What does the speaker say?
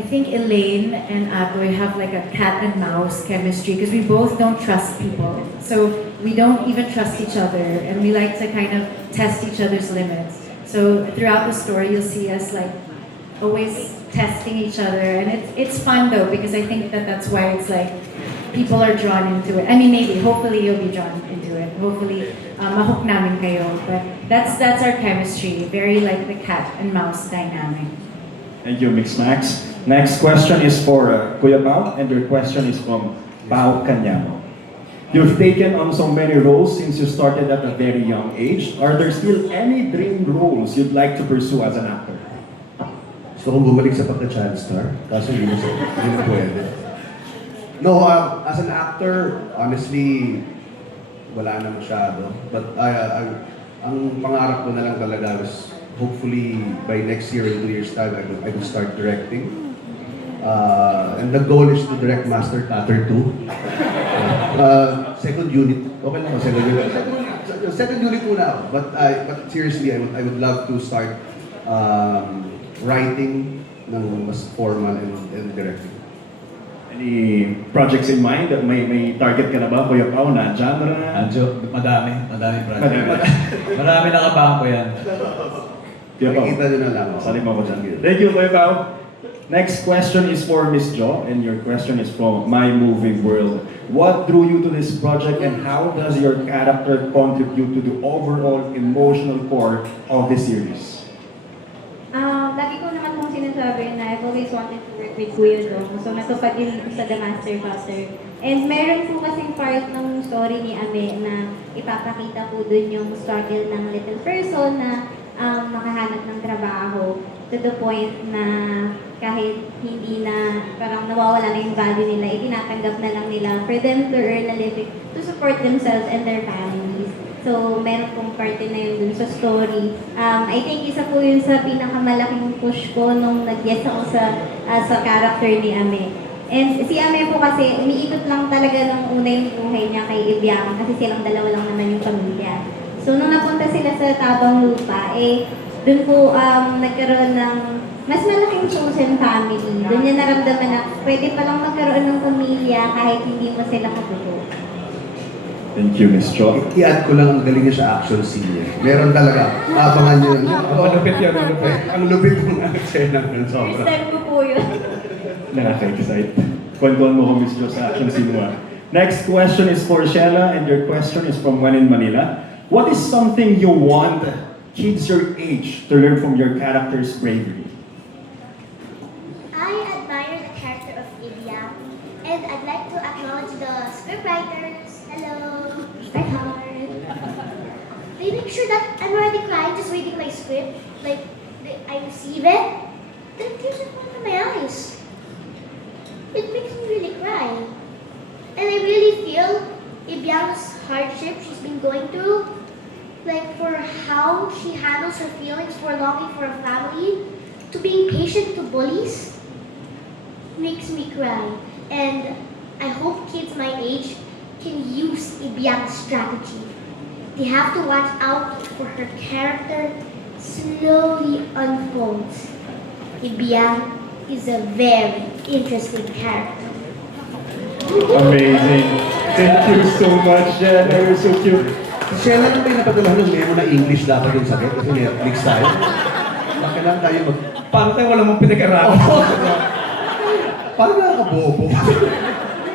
I think Elaine and Atoy have like a cat and mouse chemistry because we both don't trust people. So we don't even trust each other, and we like to kind of test each other's limits. So throughout the story, you'll see us like always testing each other, and it's fun though because I think that that's why it's like people are drawn into it. I mean, maybe, hopefully you'll be drawn into it. Hopefully, mahook namin kayo. But that's our chemistry, very like the cat and mouse dynamic. Thank you, Mix Max. Next question is for Kuya Pao, and your question is from Pao Canyamo. You've taken on so many roles since you started at a very young age. Are there still any dream roles you'd like to pursue as an actor? Gusto kong bumalik sa pagka-child star, kaso hindi na pwede. No, as an actor, honestly, wala na masyado. But ang pangarap ko na lang talaga is hopefully by next year or 2 years' time, I will start directing. And the goal is to direct Master Cutter 2. Second unit, okay lang, second unit muna ako. But seriously, I would love to start writing ng mas formal and directing. Any projects in mind? May target ka na ba, Kuya Pao, na genre? Madami project. Marami nakabahan ko yan. Kuya Pao, Makikita nyo na lang. salim ako dyan. Thank you, Kuya Pao. Next question is for Miss Jo, and your question is from My Movie World. What drew you to this project, and how does your character contribute to the overall emotional core of the series? Lagi ko naman kung sinasabi na I've always wanted to work with Kuya Dong. So natupad din ito sa The Master Cutter. And meron po kasing part ng story ni Ame na ipapakita po dun yung struggle ng little person na makahanap ng trabaho to the point na kahit hindi na, parang nawawala na yung value nila, itinatanggap na lang nila for them to earn a living, to support themselves and their families. So, meron pong parte na yun dun sa story. I think isa po yun sa pinakamalaking push ko nung nag-yes ako sa character ni Ame. And si Ame po kasi, umiikot lang talaga ng una yung buhay niya kay Ibiang kasi silang dalawa lang naman yung pamilya. So, nung napunta sila sa Tabang Lupa, dun po nagkaroon ng mas malaking chosen family. Doon niya naramdaman na pwede palang magkaroon ng pamilya kahit hindi mo sila kabuto. Thank you, Miss Jo. I-add ko lang ang galing niya sa action scene niya. Meron talaga. Abangan niyo. Malupit yan, malupit. Ang lupit ng eksena ng First sobra. time ko po yun. Nakaka-excite. Kwentuhan mo ko, Miss Jo, sa action scene mo. Next question is for Sheila, and your question is from When in Manila. What is something you want kids your age to learn from your character's bravery? I admire the character of Ilya, and I'd like to acknowledge the scriptwriters. Hello, Mr. Howard. They make sure that I'm already crying just reading my script. Like, I receive it, then tears are falling from my eyes. It makes me really cry. And I really feel Ibiang's hardship she's been going through, like for how she handles her feelings for longing for a family, to being patient to bullies, makes me cry. And I hope kids my age can use Ibiang's strategy. They have to watch out for her character slowly unfolds. Ibiang is a very interesting character. Amazing. Thank you so much, Sheila. You're so cute. Sheila, nang may napadala ng memo na English dapat yung sakit kasi Netflix tayo. Bakit lang tayo Paano tayo wala mong pinag-aralan? Parang nakakabobo.